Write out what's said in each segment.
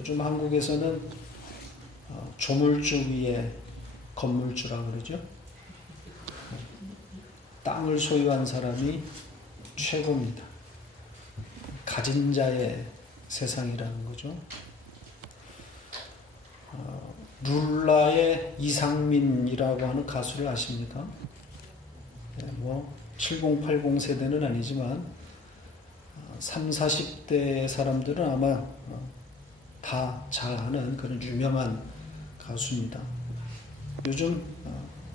요즘 한국에서는 조물주 위에 건물주라 그러죠. 땅을 소유한 사람이 최고입니다. 가진 자의 세상이라는 거죠. 룰라의 이상민이라고 하는 가수를 아십니까? 70, 80 세대는 아니지만 30, 40대 사람들은 아마 다 잘 아는 그런 유명한 가수입니다. 요즘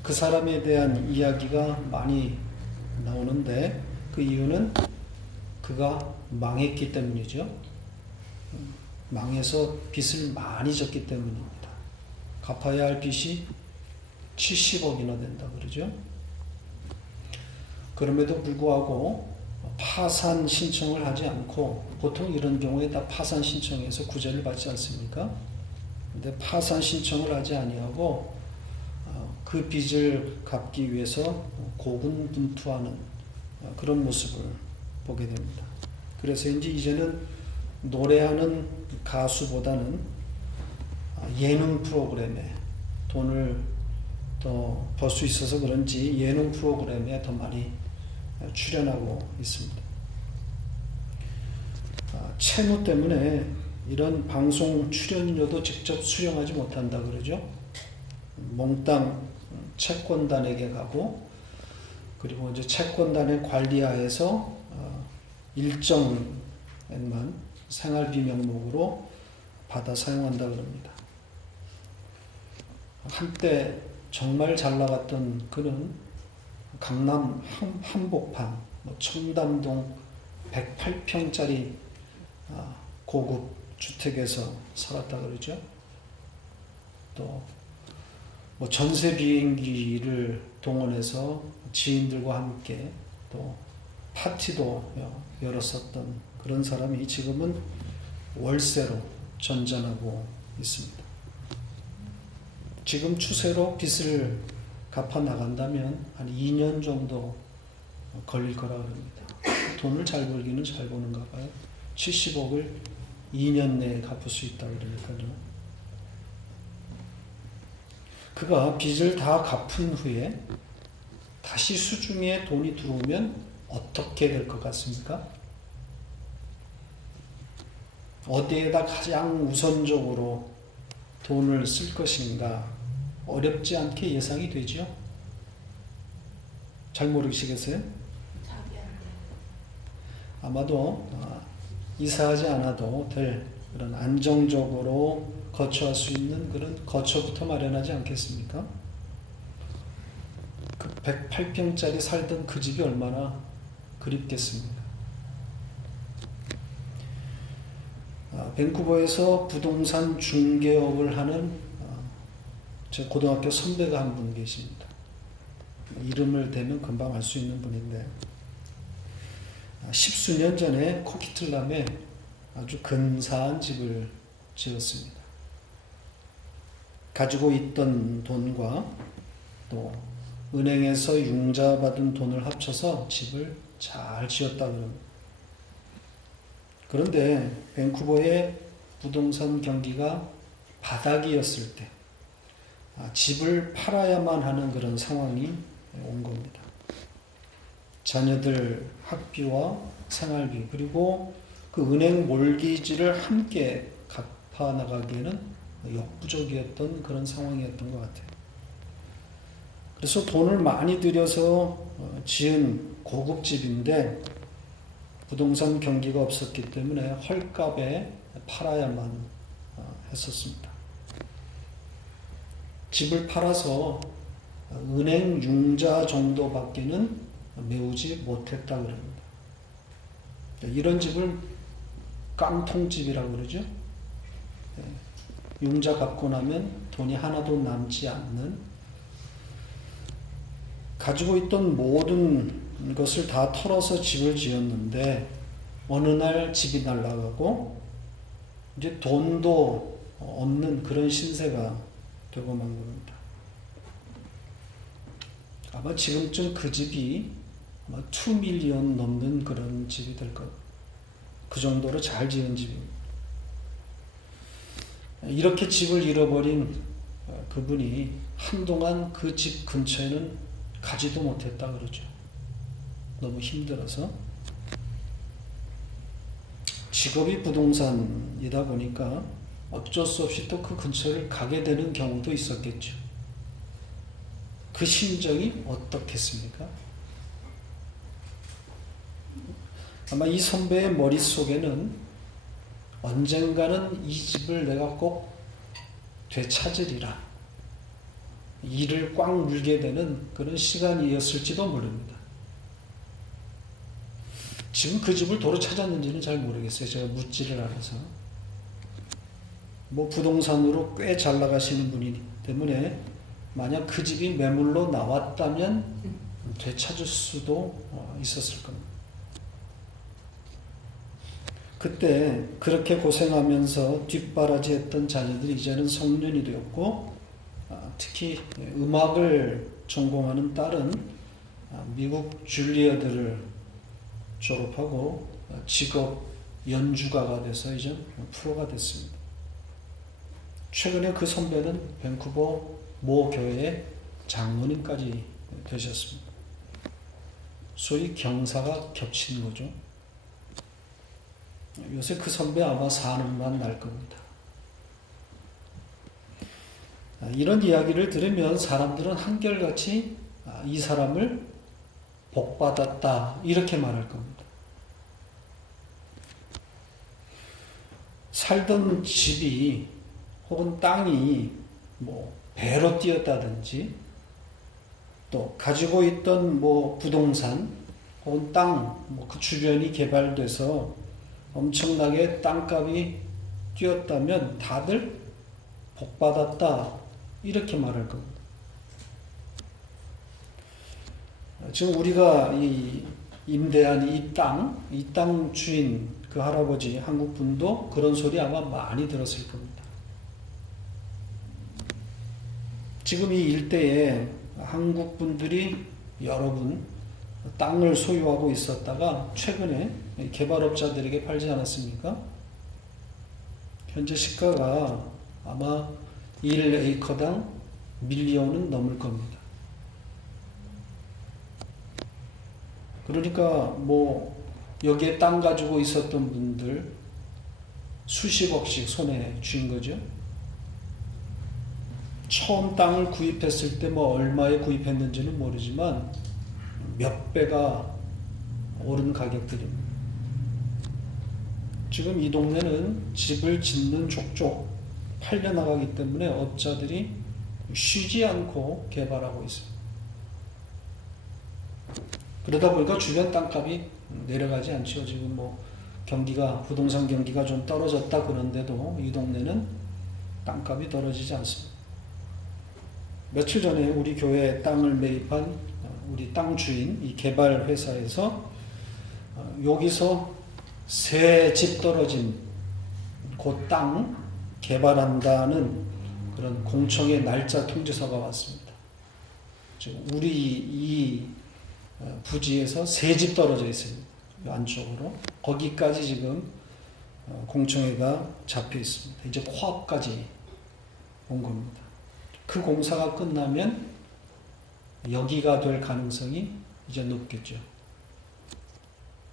그 사람에 대한 이야기가 많이 나오는데 그 이유는 그가 망했기 때문이죠. 망해서 빚을 많이 졌기 때문입니다. 갚아야 할 빚이 70억이나 된다 그러죠. 그럼에도 불구하고 파산 신청을 하지 않고, 보통 이런 경우에 다 파산 신청해서 구제를 받지 않습니까? 근데 파산 신청을 하지 아니하고 그 빚을 갚기 위해서 고군분투하는 그런 모습을 보게 됩니다. 그래서 이제는 노래하는 가수보다는 예능 프로그램에 돈을 더 벌 수 있어서 그런지 예능 프로그램에 더 많이 출연하고 있습니다. 채무 때문에 이런 방송 출연료도 직접 수령하지 못한다 그러죠. 몽땅 채권단에게 가고, 그리고 이제 채권단의 관리하에서 일정액만 생활비 명목으로 받아 사용한다 그럽니다. 한때 정말 잘 나갔던 그는 강남 한복판, 청담동 108평짜리 고급 주택에서 살았다 그러죠. 또 전세 비행기를 동원해서 지인들과 함께 또 파티도 열었었던 그런 사람이 지금은 월세로 전전하고 있습니다. 지금 추세로 빚을 갚아 나간다면 한 2년 정도 걸릴 거라 그럽니다. 돈을 잘 벌기는 잘 버는가 봐요. 70억을 2년 내에 갚을 수 있다 그러니까요. 그가 빚을 다 갚은 후에 다시 수중에 돈이 들어오면 어떻게 될 것 같습니까? 어디에다 가장 우선적으로 돈을 쓸 것인가 어렵지 않게 예상이 되죠? 잘 모르시겠어요? 아마도 이사하지 않아도 될 그런 안정적으로 거처할 수 있는 그런 거처부터 마련하지 않겠습니까? 그 108평짜리 살던 그 집이 얼마나 그립겠습니까? 밴쿠버에서 부동산 중개업을 하는 제 고등학교 선배가 한 분 계십니다. 이름을 대면 금방 알 수 있는 분인데, 10수년 전에 코키틀람에 아주 근사한 집을 지었습니다. 가지고 있던 돈과 또 은행에서 융자 받은 돈을 합쳐서 집을 잘 지었다 그럽니다. 그런데 밴쿠버의 부동산 경기가 바닥이었을 때 집을 팔아야만 하는 그런 상황이 온 겁니다. 자녀들 학비와 생활비, 그리고 그 은행 몰기지를 함께 갚아 나가기에는 역부족이었던 그런 상황이었던 것 같아요. 그래서 돈을 많이 들여서 지은 고급집인데 부동산 경기가 없었기 때문에 헐값에 팔아야만 했었습니다. 집을 팔아서 은행 융자 정도밖에는 메우지 못했다 그럽니다. 이런 집을 깡통집이라고 그러죠. 융자 갚고 나면 돈이 하나도 남지 않는, 가지고 있던 모든 것을 다 털어서 집을 지었는데 어느 날 집이 날아가고 이제 돈도 없는 그런 신세가 되고 만 겁니다. 아마 지금쯤 그 집이 아마 2밀리언 넘는 그런 집이 될 것, 그 정도로 잘 지은 집입니다. 이렇게 집을 잃어버린 그분이 한동안 그 집 근처에는 가지도 못했다 그러죠. 너무 힘들어서. 직업이 부동산이다 보니까 어쩔 수 없이 또 그 근처를 가게 되는 경우도 있었겠죠. 그 심정이 어떻겠습니까? 아마 이 선배의 머릿속에는 언젠가는 이 집을 내가 꼭 되찾으리라. 이를 꽉 물게 되는 그런 시간이었을지도 모릅니다. 지금 그 집을 도로 찾았는지는 잘 모르겠어요. 제가 묻지를 않아서. 뭐 부동산으로 꽤 잘 나가시는 분이기 때문에 만약 그 집이 매물로 나왔다면 되찾을 수도 있었을 겁니다. 그때 그렇게 고생하면서 뒷바라지했던 자녀들이 이제는 성년이 되었고, 특히 음악을 전공하는 딸은 미국 줄리어드를 졸업하고 직업 연주가가 돼서 이제 프로가 됐습니다. 최근에 그 선배는 밴쿠버 모 교회의 장로님까지 되셨습니다. 소위 경사가 겹친 거죠. 요새 그 선배 아마 사는만 날 겁니다. 이런 이야기를 들으면 사람들은 한결같이 이 사람을 복받았다 이렇게 말할 겁니다. 살던 집이 혹은 땅이 뭐 배로 뛰었다든지 또 가지고 있던 뭐 부동산 혹은 땅 뭐 그 주변이 개발돼서 엄청나게 땅값이 뛰었다면 다들 복받았다 이렇게 말할 겁니다. 지금 우리가 이 임대한 이 땅 주인 그 할아버지 한국 분도 그런 소리 아마 많이 들었을 겁니다. 지금 이 일대에 한국 분들이 여러분 땅을 소유하고 있었다가 최근에 개발업자들에게 팔지 않았습니까? 현재 시가가 아마 1에이커당 밀리언은 넘을 겁니다. 그러니까 뭐 여기에 땅 가지고 있었던 분들 수십억씩 손에 쥔 거죠. 처음 땅을 구입했을 때 뭐 얼마에 구입했는지는 모르지만 몇 배가 오른 가격들입니다. 지금 이 동네는 집을 짓는 족족 팔려나가기 때문에 업자들이 쉬지 않고 개발하고 있습니다. 그러다 보니까 주변 땅값이 내려가지 않죠. 지금 뭐 경기가 부동산 경기가 좀 떨어졌다 그런데도 이 동네는 땅값이 떨어지지 않습니다. 며칠 전에 우리 교회에 땅을 매입한 우리 땅 주인 이 개발 회사에서 여기서 새 집 떨어진 그 땅 개발한다는 그런 공청의 날짜 통지서가 왔습니다. 지금 우리 이 부지에서 새 집 떨어져 있습니다. 안쪽으로 거기까지 지금 공청회가 잡혀 있습니다. 이제 코앞까지 온 겁니다. 그 공사가 끝나면 여기가 될 가능성이 이제 높겠죠.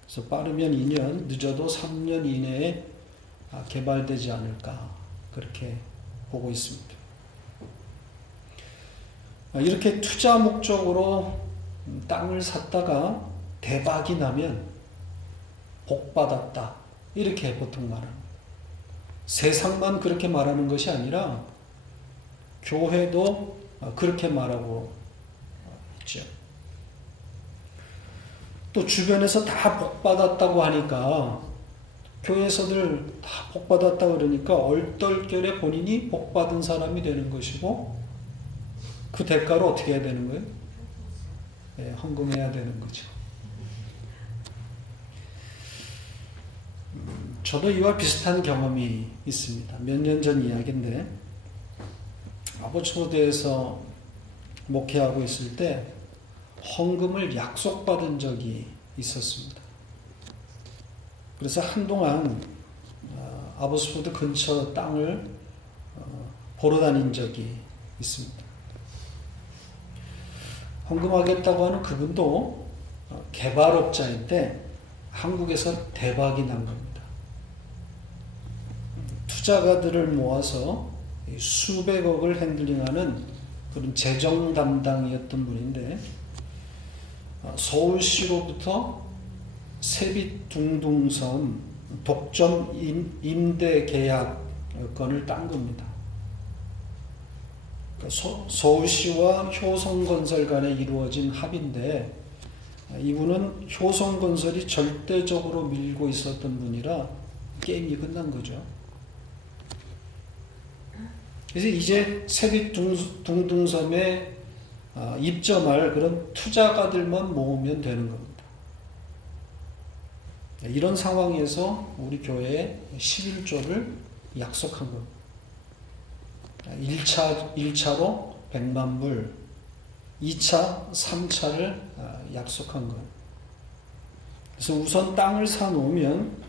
그래서 빠르면 2년, 늦어도 3년 이내에 개발되지 않을까 그렇게 보고 있습니다. 이렇게 투자 목적으로 땅을 샀다가 대박이 나면 복받았다 이렇게 보통 말합니다. 세상만 그렇게 말하는 것이 아니라 교회도 그렇게 말하고 있죠. 또 주변에서 다 복받았다고 하니까 교회에서들 다 복받았다 그러니까 얼떨결에 본인이 복받은 사람이 되는 것이고 그 대가로 어떻게 해야 되는 거예요? 네, 헌금해야 되는 거죠. 저도 이와 비슷한 경험이 있습니다. 몇 년 전 이야기인데 아버초대에서 목회하고 있을 때 헌금을 약속받은 적이 있었습니다. 그래서 한동안 아버스푸드 근처 땅을 보러 다닌 적이 있습니다. 헌금하겠다고 하는 그분도 개발업자인데 한국에서 대박이 난 겁니다. 투자가들을 모아서 수백억을 핸들링하는 그런 재정 담당이었던 분인데 서울시로부터 세빛둥둥섬 독점 임대 계약권을 딴 겁니다. 서울시와 효성건설 간에 이루어진 합의인데 이분은 효성건설이 절대적으로 밀고 있었던 분이라 게임이 끝난 거죠. 그래서 이제 세빛둥둥섬에 입점할 그런 투자가들만 모으면 되는 겁니다. 이런 상황에서 우리 교회에 11조를 약속한 겁니다. 1차로 100만 불, 2차, 3차를 약속한 거예요. 그래서 우선 땅을 사놓으면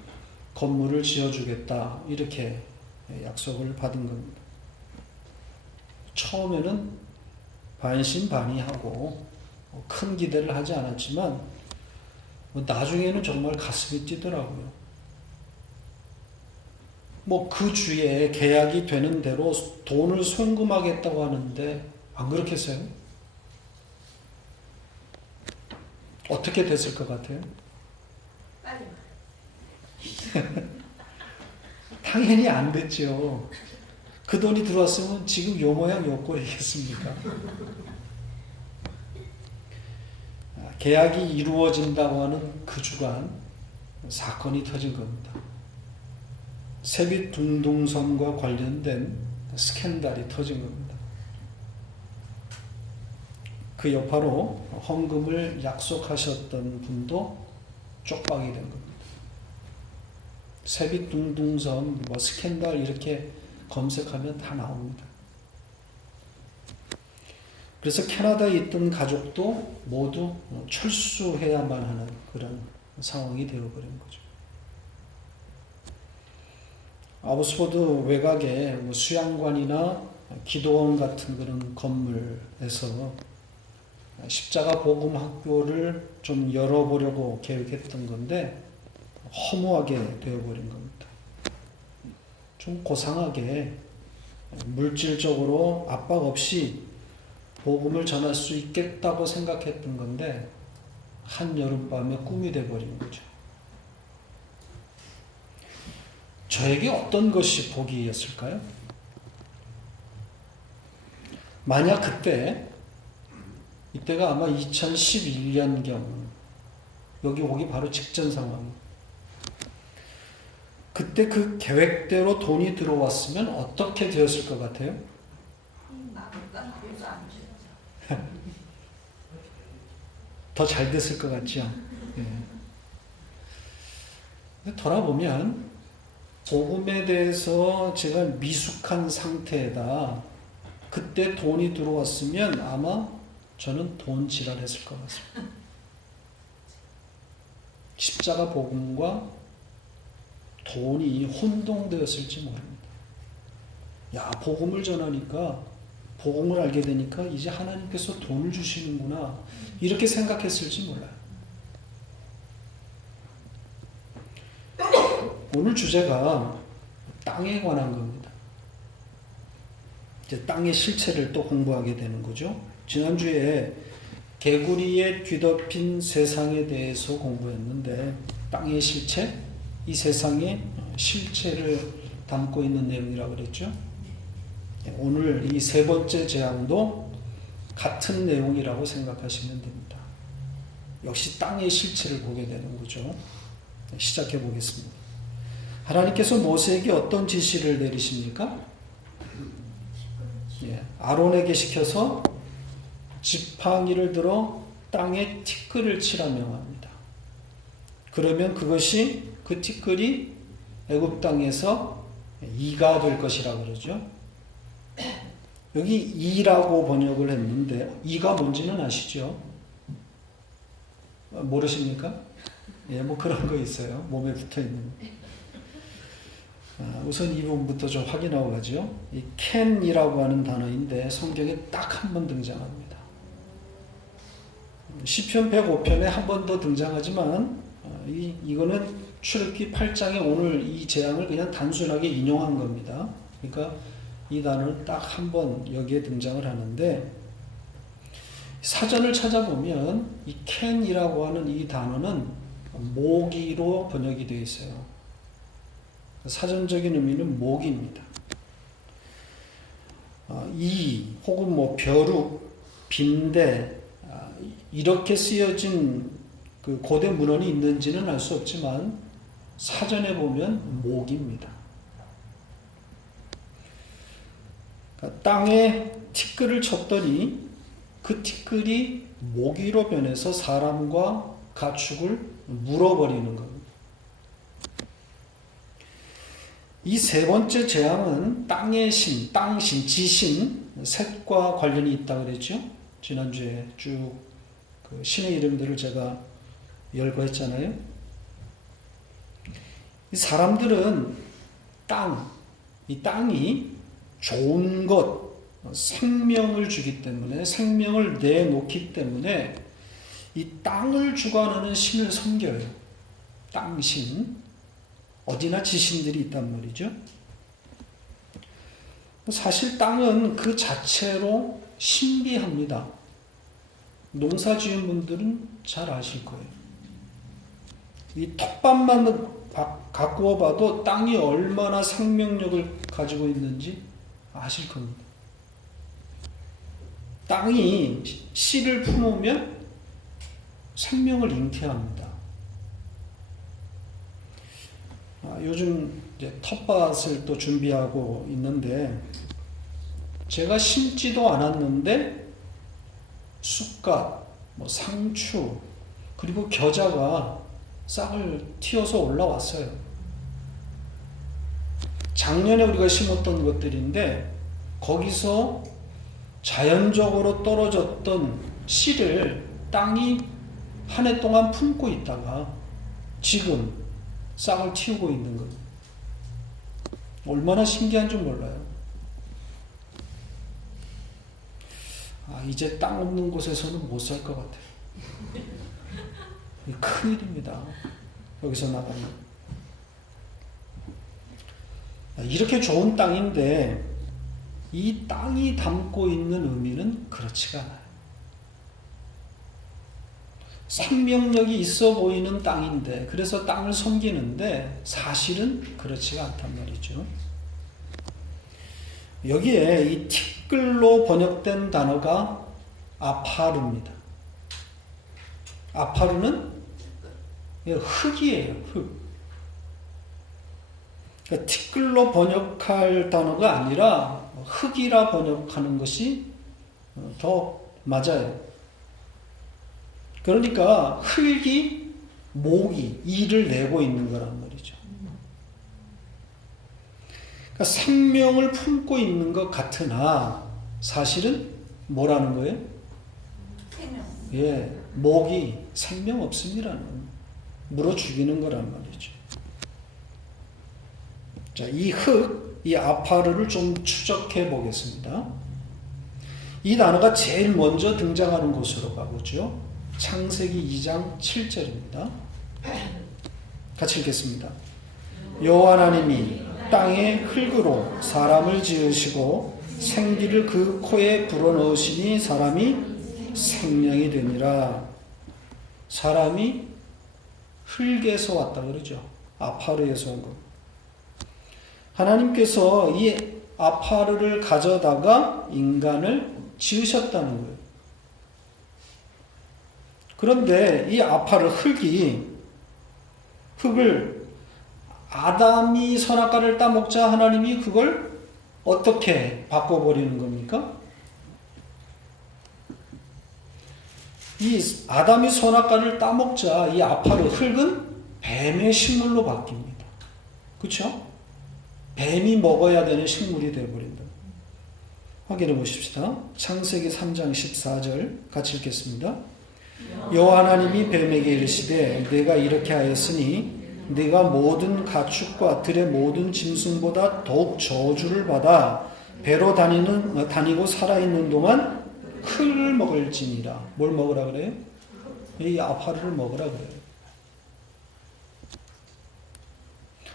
건물을 지어주겠다 이렇게 약속을 받은 겁니다. 처음에는 반신반의하고 큰 기대를 하지 않았지만 나중에는 정말 가슴이 뛰더라고요. 그 주에 계약이 되는 대로 돈을 송금하겠다고 하는데 안 그렇겠어요? 어떻게 됐을 것 같아요? 빨리 당연히 안 됐죠. 그 돈이 들어왔으면 지금 요 모양 요 꼴이겠습니까? 계약이 이루어진다고 하는 그 주간 사건이 터진 겁니다. 세빛둥둥섬과 관련된 스캔들이 터진 겁니다. 그 여파로 헌금을 약속하셨던 분도 쪽방이 된 겁니다. 세빛둥둥섬, 스캔들 이렇게 검색하면 다 나옵니다. 그래서 캐나다에 있던 가족도 모두 철수해야만 하는 그런 상황이 되어버린 거죠. 아보스포드 외곽에 수양관이나 기도원 같은 그런 건물에서 십자가 복음 학교를 좀 열어보려고 계획했던 건데 허무하게 되어버린 겁니다. 좀 고상하게 물질적으로 압박 없이 복음을 전할 수 있겠다고 생각했던 건데 한여름밤에 꿈이 돼버린 거죠. 저에게 어떤 것이 복이었을까요? 만약 이때가 아마 2011년경 여기 오기 바로 직전 상황. 그때 그 계획대로 돈이 들어왔으면 어떻게 되었을 것 같아요? 더 잘 됐을 것 같죠? 예. 돌아보면 복음에 대해서 제가 미숙한 상태에다 그때 돈이 들어왔으면 아마 저는 돈 지랄했을 것 같습니다. 십자가 복음과 돈이 혼동되었을지 모릅니다. 야, 복음을 전하니까 복음을 알게 되니까 이제 하나님께서 돈을 주시는구나 이렇게 생각했을지 몰라요. 오늘 주제가 땅에 관한 겁니다. 이제 땅의 실체를 또 공부하게 되는 거죠. 지난주에 개구리에 뒤덮인 세상에 대해서 공부했는데 땅의 실체, 이 세상의 실체를 담고 있는 내용이라고 그랬죠. 오늘 이 세 번째 재앙도 같은 내용이라고 생각하시면 됩니다. 역시 땅의 실체를 보게 되는 거죠. 시작해 보겠습니다. 하나님께서 모세에게 어떤 지시를 내리십니까? 아론에게 시켜서 지팡이를 들어 땅에 티끌을 치라 명합니다. 그러면 그 티끌이 애굽 땅에서 이가 될 것이라고 그러죠. 여기 이라고 번역을 했는데 이가 뭔지는 아시죠? 모르십니까? 그런 거 있어요. 몸에 붙어 있는. 우선 이 부분부터 좀 확인하고 가죠. 이 can이라고 하는 단어인데 성경에 딱 한 번 등장합니다. 시편 105편에 한 번 더 등장하지만 이거는 출애굽기 8장에 오늘 이 재앙을 그냥 단순하게 인용한 겁니다. 그러니까 이 단어는 딱 한 번 여기에 등장을 하는데 사전을 찾아보면 이 can이라고 하는 이 단어는 모기로 번역이 되어 있어요. 사전적인 의미는 모기입니다. 이 혹은 뭐 벼룩, 빈대 이렇게 쓰여진 그 고대 문헌이 있는지는 알 수 없지만 사전에 보면 모기입니다. 그러니까 땅에 티끌을 쳤더니 그 티끌이 모기로 변해서 사람과 가축을 물어버리는 겁니다. 이 세 번째 재앙은 땅의 신, 땅신, 지신, 셋과 관련이 있다고 그랬죠. 지난주에 쭉 그 신의 이름들을 제가 열거했잖아요. 이 사람들은 이 땅이 좋은 것, 생명을 주기 때문에, 생명을 내놓기 때문에 이 땅을 주관하는 신을 섬겨요. 땅신. 어디나 지신들이 있단 말이죠. 사실 땅은 그 자체로 신비합니다. 농사 지은 분들은 잘 아실 거예요. 이 텃밭만 가꾸어 봐도 땅이 얼마나 생명력을 가지고 있는지 아실 겁니다. 땅이 씨를 품으면 생명을 잉태합니다. 요즘 이제 텃밭을 또 준비하고 있는데 제가 심지도 않았는데 쑥갓, 상추 그리고 겨자가 싹을 틔워서 올라왔어요. 작년에 우리가 심었던 것들인데 거기서 자연적으로 떨어졌던 씨를 땅이 한 해 동안 품고 있다가 지금 싹을 틔우고 있는 겁니다. 얼마나 신기한 줄 몰라요. 이제 땅 없는 곳에서는 못 살 것 같아요. 큰일입니다. 여기서 나가면. 이렇게 좋은 땅인데 이 땅이 담고 있는 의미는 그렇지가 않아요. 생명력이 있어 보이는 땅인데 그래서 땅을 섬기는데 사실은 그렇지가 않단 말이죠. 여기에 이 티끌로 번역된 단어가 아파루입니다. 아파루는 흙이에요. 흙. 그러니까 티끌로 번역할 단어가 아니라 흙이라 번역하는 것이 더 맞아요. 그러니까 흙이 모기, 이를 내고 있는 거란 말이죠. 그러니까 생명을 품고 있는 것 같으나 사실은 뭐라는 거예요? 생명. 모기 생명 없음이라는 물어 죽이는 거란 말이죠. 자, 이 흙, 이 아파르를 좀 추적해 보겠습니다. 이 단어가 제일 먼저 등장하는 곳으로 가보죠. 창세기 2장 7절입니다. 같이 읽겠습니다. 여호와 하나님이 땅에 흙으로 사람을 지으시고 생기를 그 코에 불어넣으시니 사람이 생명이 되니라. 사람이 흙에서 왔다 그러죠. 아파르에서 온 것. 하나님께서 이 아파르를 가져다가 인간을 지으셨다는 거예요. 그런데 이 아파르 흙을 아담이 선악과를 따먹자 하나님이 그걸 어떻게 바꿔버리는 겁니까? 이 아담이 선악과를 따먹자 이 아파르 흙은 뱀의 식물로 바뀝니다. 그렇죠? 뱀이 먹어야 되는 식물이 되어버린다. 확인해 보십시다. 창세기 3장 14절 같이 읽겠습니다. 여호와 하나님이 뱀에게 이르시되 내가 이렇게 하였으니 네가 모든 가축과 들의 모든 짐승보다 더욱 저주를 받아 배로 다니고 살아있는 동안 풀을 먹을지니라. 뭘 먹으라 그래요? 이 아파루를 먹으라 그래요.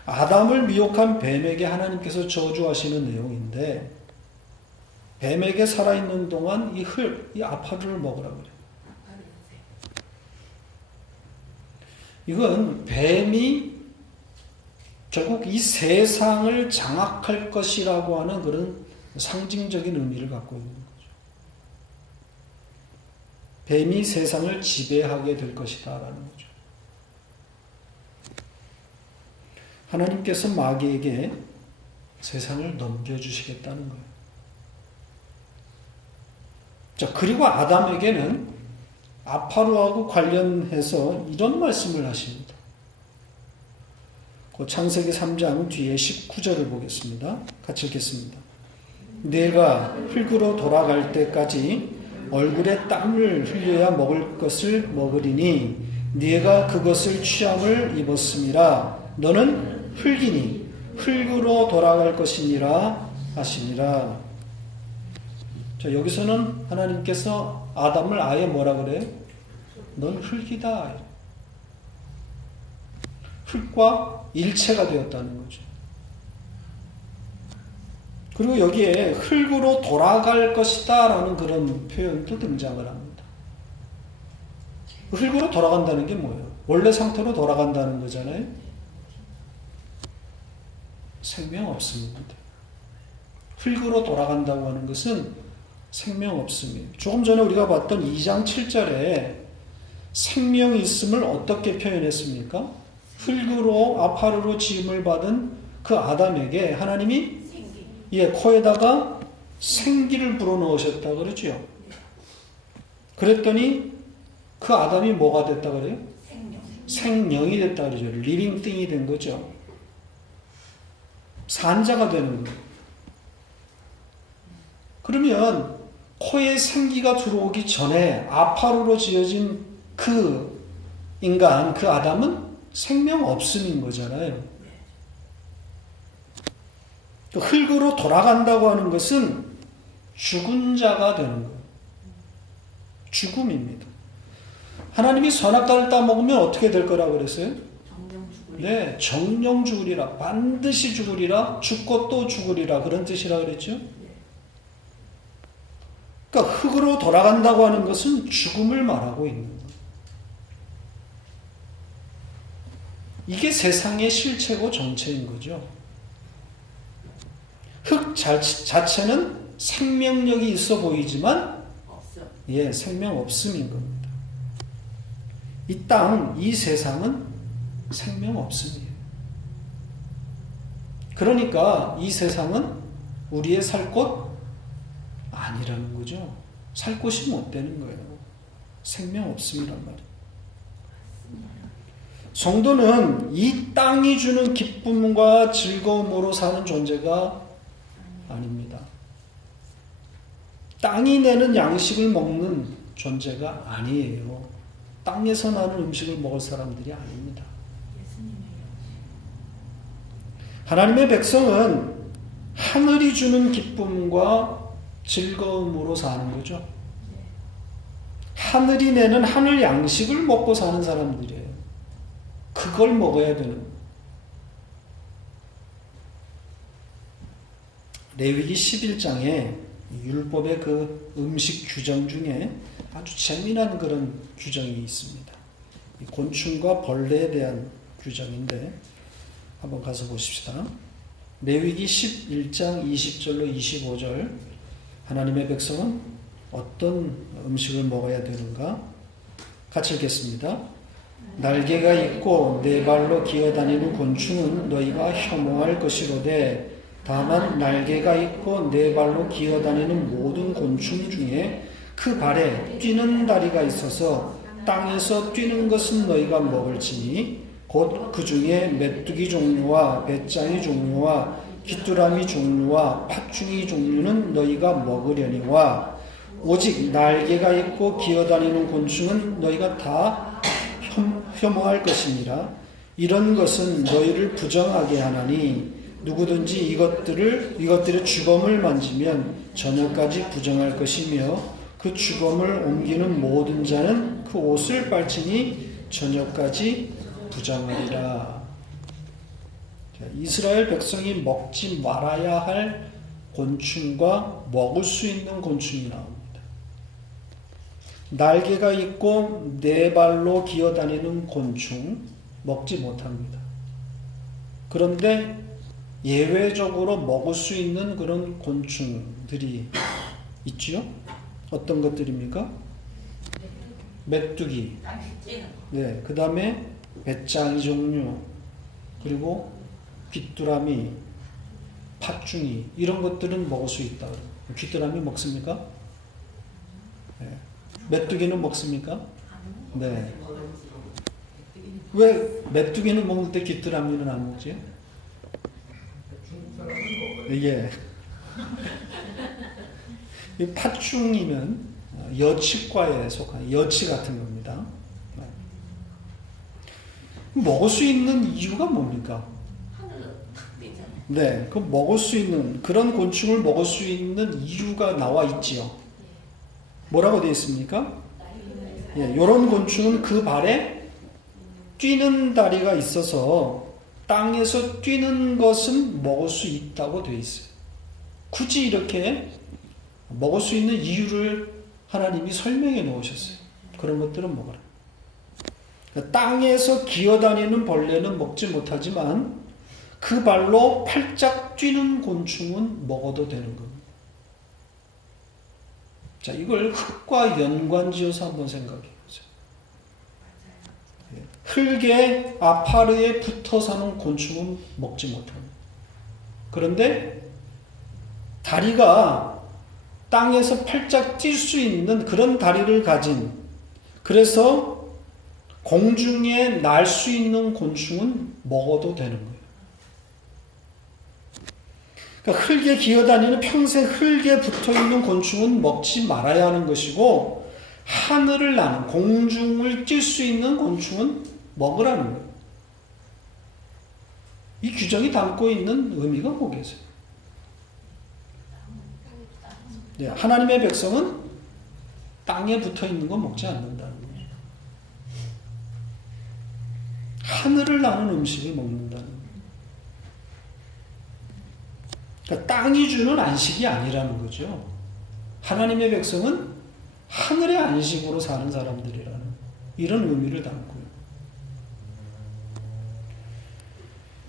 아담을 미혹한 뱀에게 하나님께서 저주하시는 내용인데, 뱀에게 살아있는 동안 이 아파루를 먹으라 그래요. 이건 뱀이 결국 이 세상을 장악할 것이라고 하는 그런 상징적인 의미를 갖고 있는 거죠. 뱀이 세상을 지배하게 될 것이다라는 거죠. 하나님께서 마귀에게 세상을 넘겨주시겠다는 거예요. 자, 그리고 아담에게는 아파루하고 관련해서 이런 말씀을 하십니다. 그 창세기 3장 뒤에 19절을 보겠습니다. 같이 읽겠습니다. 내가 흙으로 돌아갈 때까지 얼굴에 땀을 흘려야 먹을 것을 먹으리니 네가 그것을 취함을 입었음이라. 너는 흙이니 흙으로 돌아갈 것이니라 하시니라. 자, 여기서는 하나님께서 아담을 아예 뭐라 그래요? 넌 흙이다. 흙과 일체가 되었다는 거죠. 그리고 여기에 흙으로 돌아갈 것이다 라는 그런 표현도 등장을 합니다. 흙으로 돌아간다는 게 뭐예요? 원래 상태로 돌아간다는 거잖아요. 생명 없습니다. 흙으로 돌아간다고 하는 것은 생명 없음이에요. 조금 전에 우리가 봤던 2장 7절에 생명이 있음을 어떻게 표현했습니까? 흙으로 아파루로 지음을 받은 그 아담에게 하나님이 코에다가 생기를 불어넣으셨다 그러죠. 그랬더니 그 아담이 뭐가 됐다 그래요? 생명이 됐다 그러죠. 리빙 띵이 된 거죠. 산자가 되는 거예요. 그러면 코에 생기가 들어오기 전에 아파루로 지어진 그 인간, 그 아담은 생명 없음인 거잖아요. 흙으로 돌아간다고 하는 것은 죽은 자가 되는 거예요. 죽음입니다. 하나님이 선악과를 따먹으면 어떻게 될 거라고 그랬어요? 네, 정령 죽으리라. 반드시 죽으리라. 죽고 또 죽으리라. 그런 뜻이라 그랬죠. 그러니까 흙으로 돌아간다고 하는 것은 죽음을 말하고 있는 거예요. 이게 세상의 실체고 정체인 거죠. 흙 자체는 생명력이 있어 보이지만 생명 없음인 겁니다. 이 땅, 이 세상은 생명 없음이에요. 그러니까 이 세상은 우리의 살 곳 아니라는 거죠. 살 곳이 못 되는 거예요. 생명 없음이란 말이에요. 성도는 이 땅이 주는 기쁨과 즐거움으로 사는 존재가 아닙니다. 땅이 내는 양식을 먹는 존재가 아니에요. 땅에서 나는 음식을 먹을 사람들이 아닙니다. 하나님의 백성은 하늘이 주는 기쁨과 즐거움으로 사는 거죠. 하늘이 내는 하늘 양식을 먹고 사는 사람들이에요. 그걸 먹어야 되는 거예요. 레위기 11장에 율법의 그 음식 규정 중에 아주 재미난 그런 규정이 있습니다. 곤충과 벌레에 대한 규정인데 한번 가서 보십시다. 레위기 11장 20절로 25절 하나님의 백성은 어떤 음식을 먹어야 되는가? 같이 읽겠습니다. 날개가 있고 네 발로 기어다니는 곤충은 너희가 혐오할 것이로되 다만 날개가 있고 네 발로 기어다니는 모든 곤충 중에 그 발에 뛰는 다리가 있어서 땅에서 뛰는 것은 너희가 먹을지니 곧 그 중에 메뚜기 종류와 배짱이 종류와 귀뚜라미 종류와 팥중이 종류는 너희가 먹으려니와 오직 날개가 있고 기어다니는 곤충은 너희가 다 혐오할 것이니라. 이런 것은 너희를 부정하게 하나니 누구든지 이것들의 주검을 만지면 저녁까지 부정할 것이며 그 주검을 옮기는 모든 자는 그 옷을 빨치니 저녁까지 부정하리라. 이스라엘 백성이 먹지 말아야 할 곤충과 먹을 수 있는 곤충이 나옵니다. 날개가 있고 네 발로 기어다니는 곤충 먹지 못합니다. 그런데 예외적으로 먹을 수 있는 그런 곤충들이 있지요? 어떤 것들입니까? 메뚜기, 네, 그 다음에 배짱이 종류, 그리고 귀뚜라미, 팥중이 이런 것들은 먹을 수 있다. 귀뚜라미 먹습니까? 네. 메뚜기는 먹습니까? 네. 왜 메뚜기는 먹는데 귀뚜라미는 안 먹지? 예. 이 팥중이는 여치과에 속한 여치 같은 겁니다. 먹을 수 있는 이유가 뭡니까? 네, 그 먹을 수 있는 그런 곤충을 먹을 수 있는 이유가 나와 있지요. 뭐라고 되어 있습니까? 예, 이런 곤충은 그 발에 뛰는 다리가 있어서 땅에서 뛰는 것은 먹을 수 있다고 되어 있어요. 굳이 이렇게 먹을 수 있는 이유를 하나님이 설명해 놓으셨어요. 그런 것들은 먹어라. 그러니까 땅에서 기어다니는 벌레는 먹지 못하지만 그 발로 팔짝 뛰는 곤충은 먹어도 되는 겁니다. 자, 이걸 흙과 연관지어서 한번 생각해 보세요. 흙에 아파르에 붙어 사는 곤충은 먹지 못합니다. 그런데 다리가 땅에서 팔짝 뛸 수 있는 그런 다리를 가진, 그래서 공중에 날 수 있는 곤충은 먹어도 되는 거예요. 그러니까 흙에 기어다니는 평생 흙에 붙어있는 곤충은 먹지 말아야 하는 것이고 하늘을 나는 공중을 뛸 수 있는 곤충은 먹으라는 거예요. 이 규정이 담고 있는 의미가 뭐겠어요? 네, 하나님의 백성은 땅에 붙어있는 건 먹지 않는다는 거예요. 하늘을 나는 음식을 먹는다는 거예요. 그러니까 땅이 주는 안식이 아니라는 거죠. 하나님의 백성은 하늘의 안식으로 사는 사람들이라는 이런 의미를 담고요.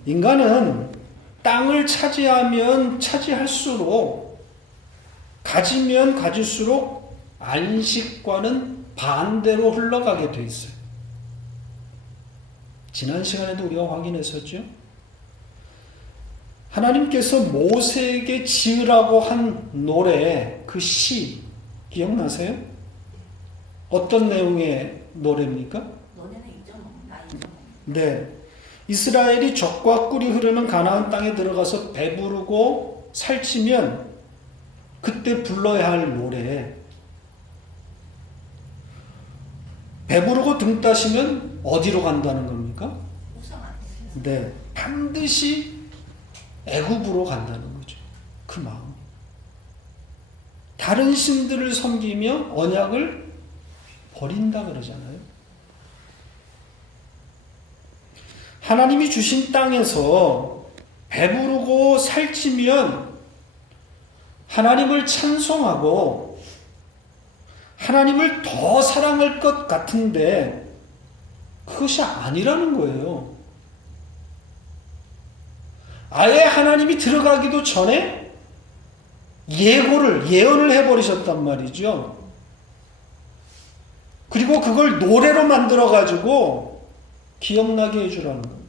인간은 땅을 차지하면 차지할수록 가지면 가질수록 안식과는 반대로 흘러가게 돼 있어요. 지난 시간에도 우리가 확인했었죠. 하나님께서 모세에게 지으라고 한 노래, 그 시 기억나세요? 어떤 내용의 노래입니까? 너네는 잊어먹는다. 네, 이스라엘이 젖과 꿀이 흐르는 가나안 땅에 들어가서 배부르고 살찌면 그때 불러야 할 노래. 배부르고 등 따시면 어디로 간다는 겁니까? 네, 반드시 애굽으로 간다는 거죠. 그 마음. 다른 신들을 섬기며 언약을 버린다 그러잖아요. 하나님이 주신 땅에서 배부르고 살찌면 하나님을 찬송하고 하나님을 더 사랑할 것 같은데 그것이 아니라는 거예요. 아예 하나님이 들어가기도 전에 예언을 해버리셨단 말이죠. 그리고 그걸 노래로 만들어가지고 기억나게 해주라는 거예요.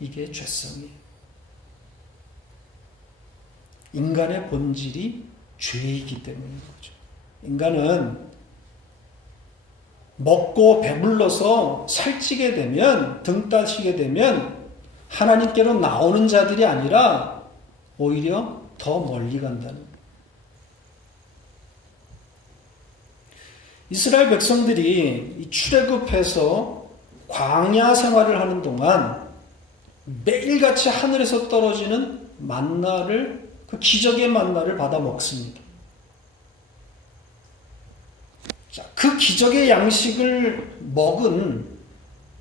이게 죄성이에요. 인간의 본질이 죄이기 때문인 거죠. 인간은 먹고 배불러서 살찌게 되면, 등 따시게 되면 하나님께로 나오는 자들이 아니라 오히려 더 멀리 간다는 거예요. 이스라엘 백성들이 이 출애굽해서 광야 생활을 하는 동안 매일같이 하늘에서 떨어지는 만나를, 그 기적의 만나를 받아 먹습니다. 자, 그 기적의 양식을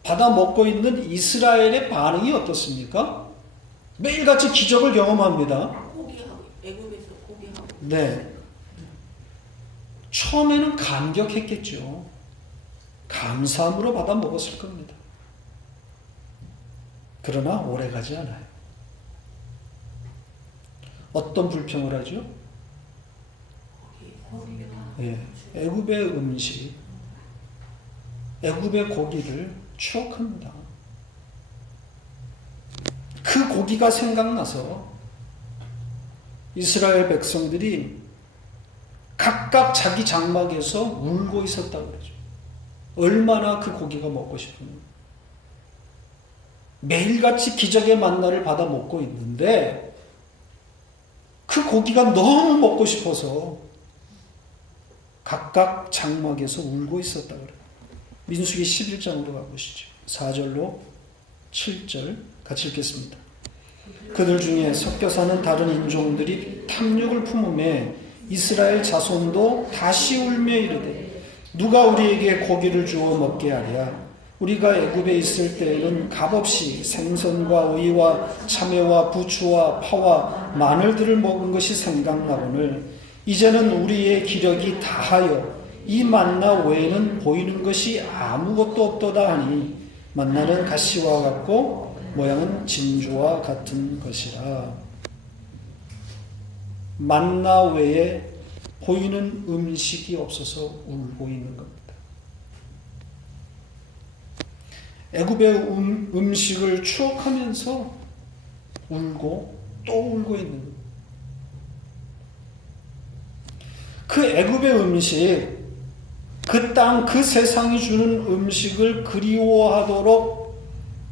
받아 먹고 있는 이스라엘의 반응이 어떻습니까? 매일같이 기적을 경험합니다. 포기하고 애굽에서 포기하고. 네. 처음에는 감격했겠죠. 감사함으로 받아 먹었을 겁니다. 그러나 오래가지 않아요. 어떤 불평을 하죠? 예, 애굽의 음식, 애굽의 고기를 추억합니다. 그 고기가 생각나서 이스라엘 백성들이 각각 자기 장막에서 울고 있었다고 그러죠. 얼마나 그 고기가 먹고 싶은지. 매일같이 기적의 만나를 받아 먹고 있는데 그 고기가 너무 먹고 싶어서 각각 장막에서 울고 있었다고 그래요. 민수기 11장으로 가보시죠. 4절로 7절 같이 읽겠습니다. 그들 중에 섞여 사는 다른 인종들이 탐욕을 품음에 이스라엘 자손도 다시 울며 이르되 누가 우리에게 고기를 주어 먹게 하랴. 우리가 애굽에 있을 때에는 값없이 생선과 오이와 참외와 부추와 파와 마늘들을 먹은 것이 생각나거늘 이제는 우리의 기력이 다하여 이 만나 외에는 보이는 것이 아무것도 없도다 하니 만나는 가시와 같고 모양은 진주와 같은 것이라. 만나 외에 보이는 음식이 없어서 울고 있는 겁니다. 애굽의 음식을 추억하면서 울고 또 울고 있는 겁니다. 그 애굽의 음식, 그 땅, 그 세상이 주는 음식을 그리워하도록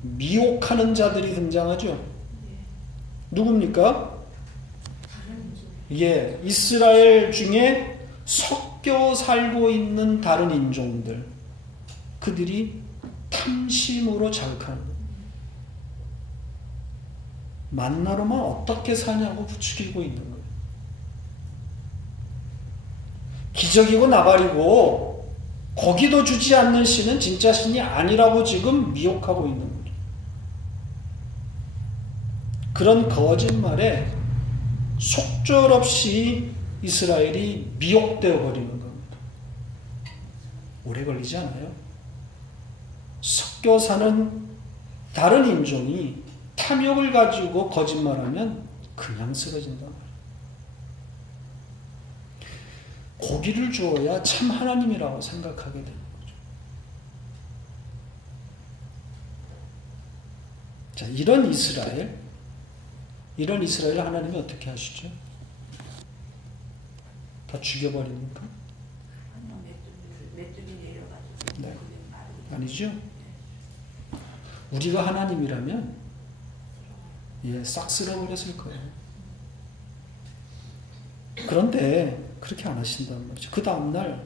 미혹하는 자들이 등장하죠. 누굽니까? 예, 이스라엘 중에 섞여 살고 있는 다른 인종들, 그들이 탐심으로 자극하는 거예요. 만나로만 어떻게 사냐고 부추기고 있는 거예요. 기적이고 나발이고 고기도 주지 않는 신은 진짜 신이 아니라고 지금 미혹하고 있는 거죠. 그런 거짓말에 속절없이 이스라엘이 미혹되어 버리는 겁니다. 오래 걸리지 않아요. 섞여 사는 다른 인종이 탐욕을 가지고 거짓말하면 그냥 쓰러진단 말이에요. 고기를 주어야 참 하나님이라고 생각하게 되는 거죠. 자, 이런 이스라엘 하나님이 어떻게 하시죠? 다 죽여버립니까? 메뚜기 내려가지고. 네. 아니죠? 우리가 하나님이라면 싹 쓸어버렸을 거예요. 그런데 그렇게 안 하신단 말이죠. 그 다음날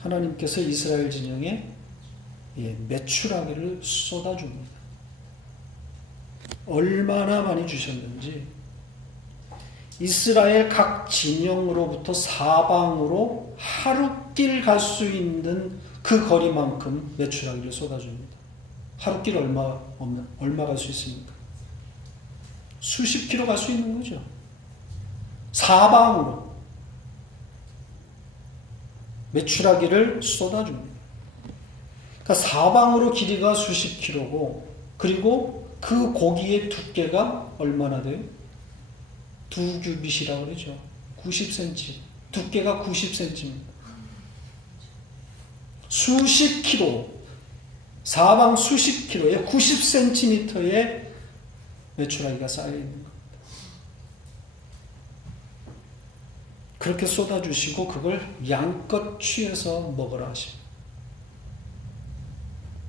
하나님께서 이스라엘 진영에 메추라기를 쏟아줍니다. 얼마나 많이 주셨는지 이스라엘 각 진영으로부터 사방으로 하루길 갈 수 있는 그 거리만큼 메추라기를 쏟아줍니다. 하루길 얼마 갈 수 있습니까? 수십 킬로 갈 수 있는 거죠. 사방으로 메추라기를 쏟아줍니다. 그러니까 사방으로 길이가 수십 킬로고 그리고 그 고기의 두께가 얼마나 돼요? 2규빗이라고 그러죠. 90cm. 두께가 90cm입니다. 수십 킬로, 사방 수십 킬로에 90cm의 메추라기가 쌓여있는 겁니다. 그렇게 쏟아주시고 그걸 양껏 취해서 먹으라 하십니다.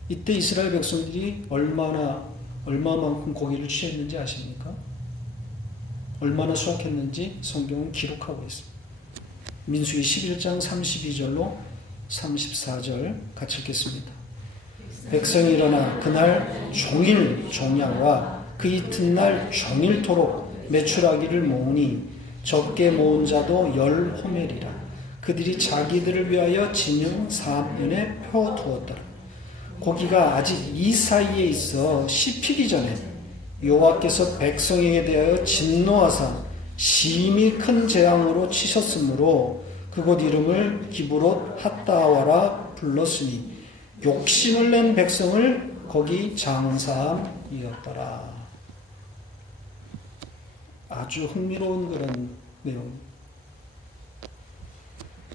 이때 이스라엘 백성들이 얼마만큼 고기를 취했는지 아십니까? 얼마나 수확했는지 성경은 기록하고 있습니다. 민수기 11장 32절로 34절 같이 읽겠습니다. 백성이 일어나 그날 종일 종야와 그 이튿날 종일토록 매출하기를 모으니 적게 모은 자도 10호멜이라. 그들이 자기들을 위하여 진영 4면에 펴두었더라. 고기가 아직 이 사이에 있어 씹히기 전에 여호와께서 백성에게 대하여 진노하사 심히 큰 재앙으로 치셨으므로 그곳 이름을 기브롯 핫다와라 불렀으니 욕심을 낸 백성을 거기 장사함이었더라. 아주 흥미로운 그런 내용.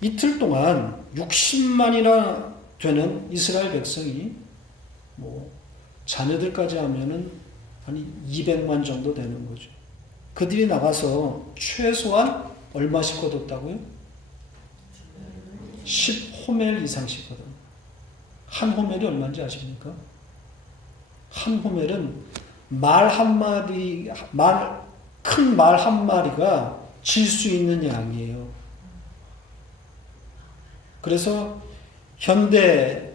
이틀 동안 60만이나 되는 이스라엘 백성이 자녀들까지 하면은 한 200만 정도 되는 거죠. 그들이 나가서 최소한 얼마씩 거뒀다고요? 10호멜 이상씩 거뒀. 한 호멜이 얼마인지 아십니까? 한 호멜은 큰 말 한 마리가 질 수 있는 양이에요. 그래서 현대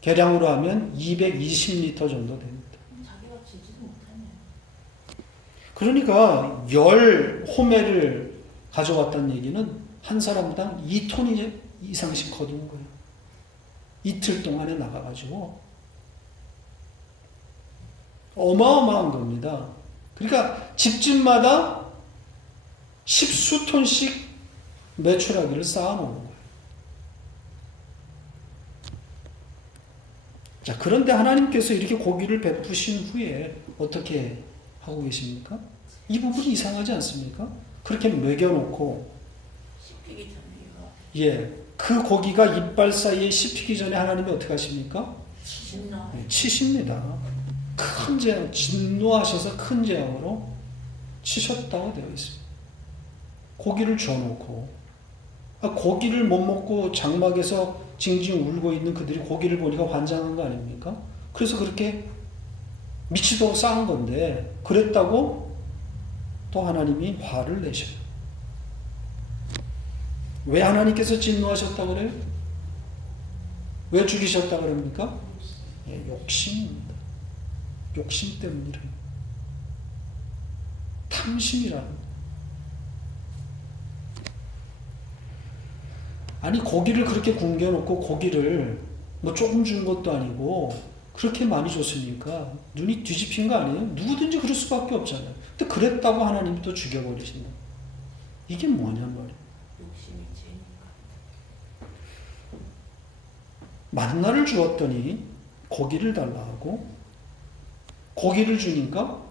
계량으로 하면 220리터 정도 됩니다. 자기가 지지도 못하네. 그러니까 10호멜을 가져왔다는 얘기는 한 사람당 2톤 이상씩 거둔 거예요. 이틀 동안에 나가가지고 어마어마한 겁니다. 그러니까 집집마다 10수톤씩 매출하기를 쌓아놓은 거예요. 자, 그런데 하나님께서 이렇게 고기를 베푸신 후에 어떻게 하고 계십니까? 이 부분이 이상하지 않습니까? 그렇게 먹여놓고 씹히기 전에요. 예, 그 고기가 이빨 사이에 씹히기 전에 하나님이 어떻게 하십니까? 진노. 치십니다. 큰 재앙, 진노하셔서 큰 재앙으로 치셨다고 되어 있습니다. 고기를 줘놓고 고기를 못 먹고 장막에서 징징 울고 있는 그들이 고기를 보니까 환장한 거 아닙니까? 그래서 그렇게 미치도록 쌓은 건데 그랬다고 또 하나님이 화를 내셔요. 왜 하나님께서 진노하셨다고 그래요? 왜 죽이셨다고 그럽니까? 예, 욕심입니다. 욕심 때문이래요. 탐심이라는 거예요. 아니 고기를 그렇게 굶겨놓고 고기를 조금 준 것도 아니고 그렇게 많이 줬으니까 눈이 뒤집힌 거 아니에요? 누구든지 그럴 수밖에 없잖아요. 근데 그랬다고 하나님이 또 죽여버리신다. 이게 뭐냔 말이에요. 욕심이 죄니까. 만나를 주었더니 고기를 달라 하고 고기를 주니까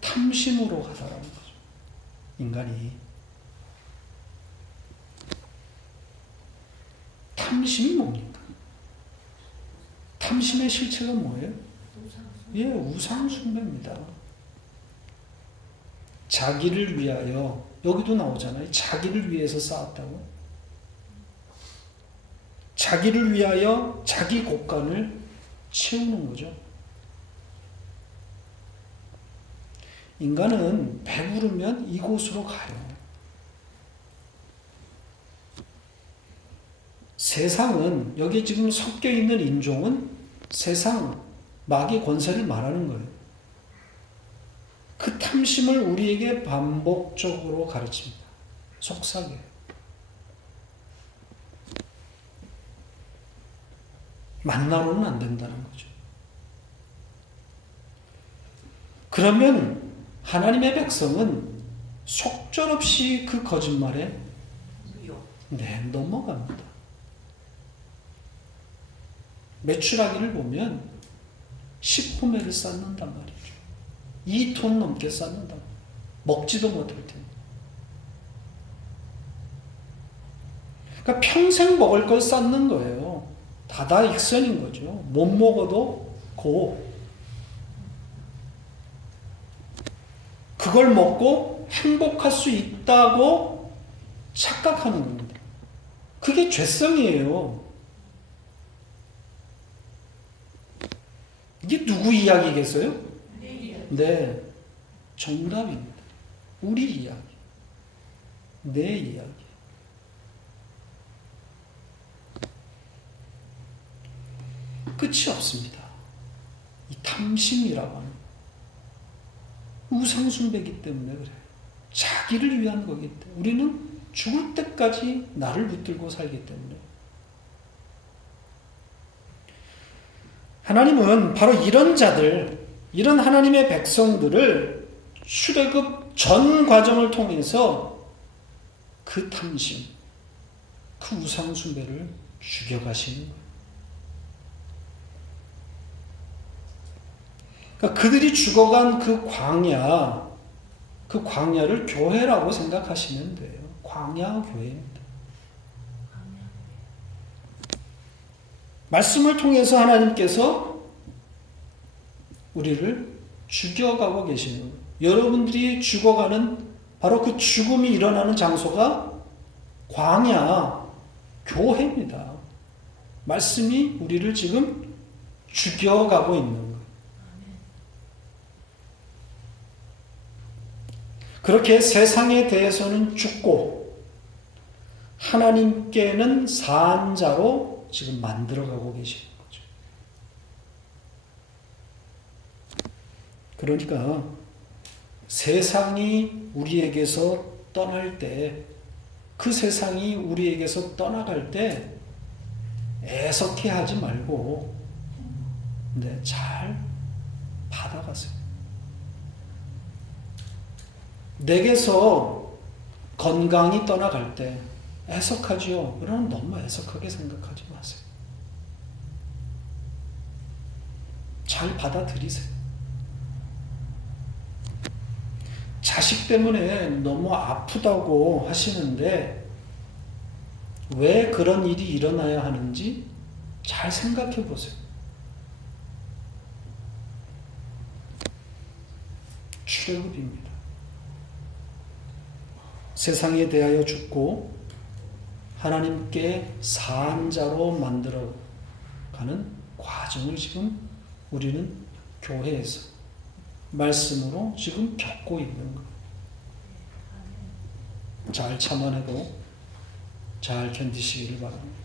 탐심으로 가더라는 거죠. 인간이. 탐심이 뭡니까? 탐심의 실체가 뭐예요? 예, 우상숭배입니다. 자기를 위하여, 여기도 나오잖아요. 자기를 위해서 쌓았다고. 자기를 위하여 자기 곳간을 채우는 거죠. 인간은 배부르면 이곳으로 가요. 세상은, 여기 지금 섞여 있는 인종은 세상, 마귀의 권세를 말하는 거예요. 그 탐심을 우리에게 반복적으로 가르칩니다. 속삭여요. 만나로는 안 된다는 거죠. 그러면 하나님의 백성은 속절없이 그 거짓말에 넘어갑니다. 매출하기를 보면 10호멜을 쌓는단 말이죠. 2톤 넘게 쌓는다. 먹지도 못할 텐데. 그러니까 평생 먹을 걸 쌓는 거예요. 다다익선인 거죠. 못 먹어도 고. 그걸 먹고 행복할 수 있다고 착각하는 겁니다. 그게 죄성이에요. 이게 누구 이야기겠어요? 네, 정답입니다. 우리 이야기. 내 이야기. 끝이 없습니다. 이 탐심이라고 하는 우상숭배이기 때문에 그래요. 자기를 위한 거기 때문에 우리는 죽을 때까지 나를 붙들고 살기 때문에 하나님은 바로 이런 자들, 이런 하나님의 백성들을 출애굽 전 과정을 통해서 그 탐심, 그 우상숭배를 죽여가시는 거예요. 그러니까 그들이 죽어간 그 광야를 교회라고 생각하시면 돼요. 광야 교회입니다. 말씀을 통해서 하나님께서 우리를 죽여가고 계시는 거예요. 여러분들이 죽어가는 바로 그 죽음이 일어나는 장소가 광야 교회입니다. 말씀이 우리를 지금 죽여가고 있는 거예요. 그렇게 세상에 대해서는 죽고 하나님께는 산 자로 지금 만들어가고 계시는 거죠. 그러니까 세상이 우리에게서 떠날 때, 그 세상이 우리에게서 떠나갈 때 애석해하지 말고 잘 받아가세요. 내게서 건강이 떠나갈 때 애석하지요. 그러나 너무 애석하게 생각하지 마세요. 잘 받아들이세요. 자식 때문에 너무 아프다고 하시는데 왜 그런 일이 일어나야 하는지 잘 생각해 보세요. 출애굽입니다. 세상에 대하여 죽고 하나님께 산 자로 만들어가는 과정을 지금 우리는 교회에서 말씀으로 지금 겪고 있는 거예요. 잘 참아내고 잘 견디시기를 바랍니다.